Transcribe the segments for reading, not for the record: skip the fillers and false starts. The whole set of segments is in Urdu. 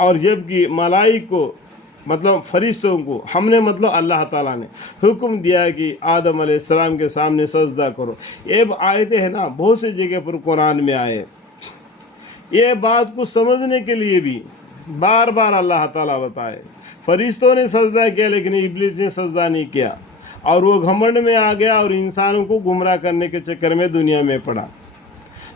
اور جبکہ ملائک کو مطلب فرشتوں کو ہم نے مطلب اللہ تعالیٰ نے حکم دیا کہ آدم علیہ السلام کے سامنے سجدہ کرو. یہ آیتیں ہیں نا بہت سی جگہ پر قرآن میں آئے. یہ بات کو سمجھنے کے لیے بھی بار بار اللہ تعالیٰ بتائے. فرشتوں نے سجدہ کیا لیکن ابلیس نے سجدہ نہیں کیا، اور وہ گھمنڈ میں آ گیا اور انسانوں کو گمراہ کرنے کے چکر میں دنیا میں پڑا.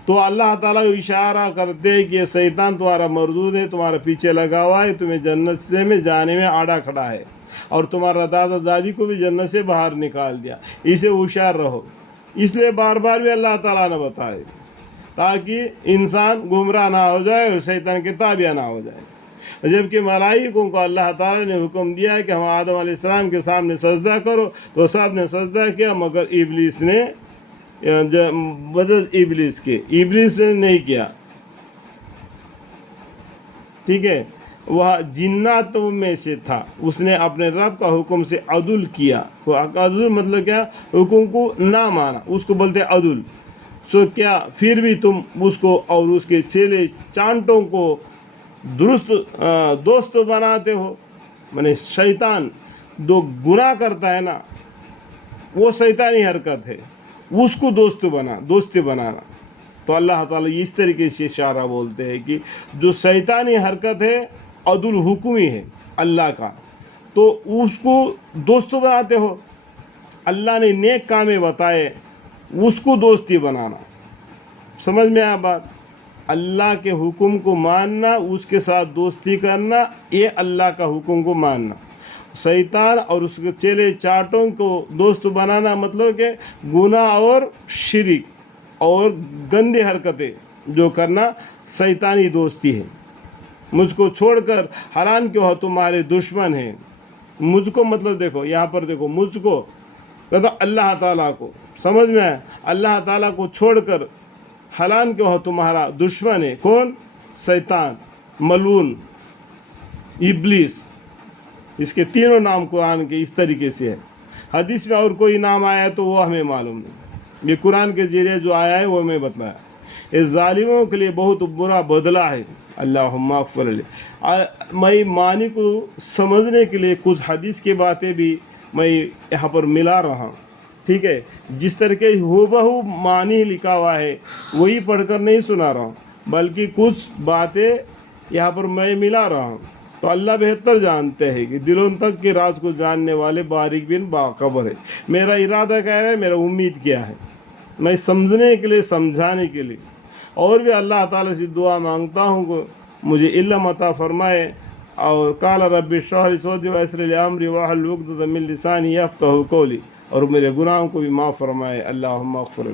تو اللہ تعالیٰ کو اشارہ کرتے ہیں کہ یہ شیطان تمہارا مردود ہے، تمہارا پیچھے لگا ہوا ہے، تمہیں جنت سے میں جانے میں آڑا کھڑا ہے، اور تمہارا دادا دادی کو بھی جنت سے باہر نکال دیا. اسے ہوشیار رہو. اس لیے بار بار بھی اللہ تعالیٰ نے بتائے تاکہ انسان گمراہ نہ ہو جائے اور شیطان کے تابع نہ ہو جائے. جبکہ ملائکوں کو اللہ تعالیٰ نے حکم دیا کہ ہم آدم علیہ السلام کے سامنے سجدہ کرو، تو سب نے سجدہ کیا مگر ابلیس نے ابلیس نے نہیں کیا. ٹھیک ہے، وہ جناتوں میں سے تھا، اس نے اپنے رب کا حکم سے عدل کیا. عدل مطلب کیا؟ حکم کو نہ مانا، اس کو بولتے عدل. سو کیا پھر بھی تم اس کو اور اس کے چیلے چانٹوں کو دوست بناتے ہو. یعنی شیطان جو گناہ کرتا ہے نا وہ شیطانی حرکت ہے، اس کو دوست بنانا. تو اللہ تعالیٰ اس طریقے سے اشارہ بولتے ہیں کہ جو شیطانی حرکت ہے عدل حکمی ہے اللہ کا، تو اس کو دوست بناتے ہو. اللہ نے نیک کامیں بتائے، اس کو دوستی بنانا. سمجھ میں آیا بات؟ اللہ کے حکم کو ماننا، اس کے ساتھ دوستی کرنا، یہ اللہ کا حکم کو ماننا. شیطان اور اس کے چیلے چاٹوں کو دوست بنانا مطلب کہ گناہ اور شرک اور گندی حرکتیں جو کرنا شیطانی دوستی ہے. مجھ کو چھوڑ کر حالانکہ وہ تمہارے دشمن ہیں. مجھ کو مطلب دیکھو یہاں پر دیکھو، مجھ کو کہتا اللہ تعالیٰ کو. سمجھ میں آئے؟ اللہ تعالیٰ کو چھوڑ کر حالانکہ وہ تمہارا دشمن ہے. کون؟ شیطان، ملعون، ابلیس. اس کے تینوں نام قرآن کے اس طریقے سے ہے. حدیث میں اور کوئی نام آیا ہے تو وہ ہمیں معلوم نہیں. یہ قرآن کے ذریعے جو آیا ہے وہ ہمیں بتلایا. یہ ظالموں کے لیے بہت برا بدلہ ہے. اللہم اغفر لی. میں معنی کو سمجھنے کے لیے کچھ حدیث کی باتیں بھی میں یہاں پر ملا رہا ہوں. ٹھیک ہے، جس طرح کے ہو بہو معنی لکھا ہوا ہے وہی پڑھ کر نہیں سنا رہا ہوں، بلکہ کچھ باتیں یہاں پر میں ملا رہا ہوں. تو اللہ بہتر جانتے ہیں کہ دلوں تک کے راز کو جاننے والے باریک بن باخبر ہے. میرا ارادہ کیا ہے، میرا امید کیا ہے، میں سمجھنے کے لیے، سمجھانے کے لیے. اور بھی اللہ تعالیٰ سے دعا مانگتا ہوں کہ مجھے علم عطا فرمائے. اور قال رب اشرح لی صدری ویسر لی امری واحلل عقدۃ من لسانی یفقہوا قولی. اور میرے گناہوں کو بھی معاف فرمائے. اللہم اغفر لی.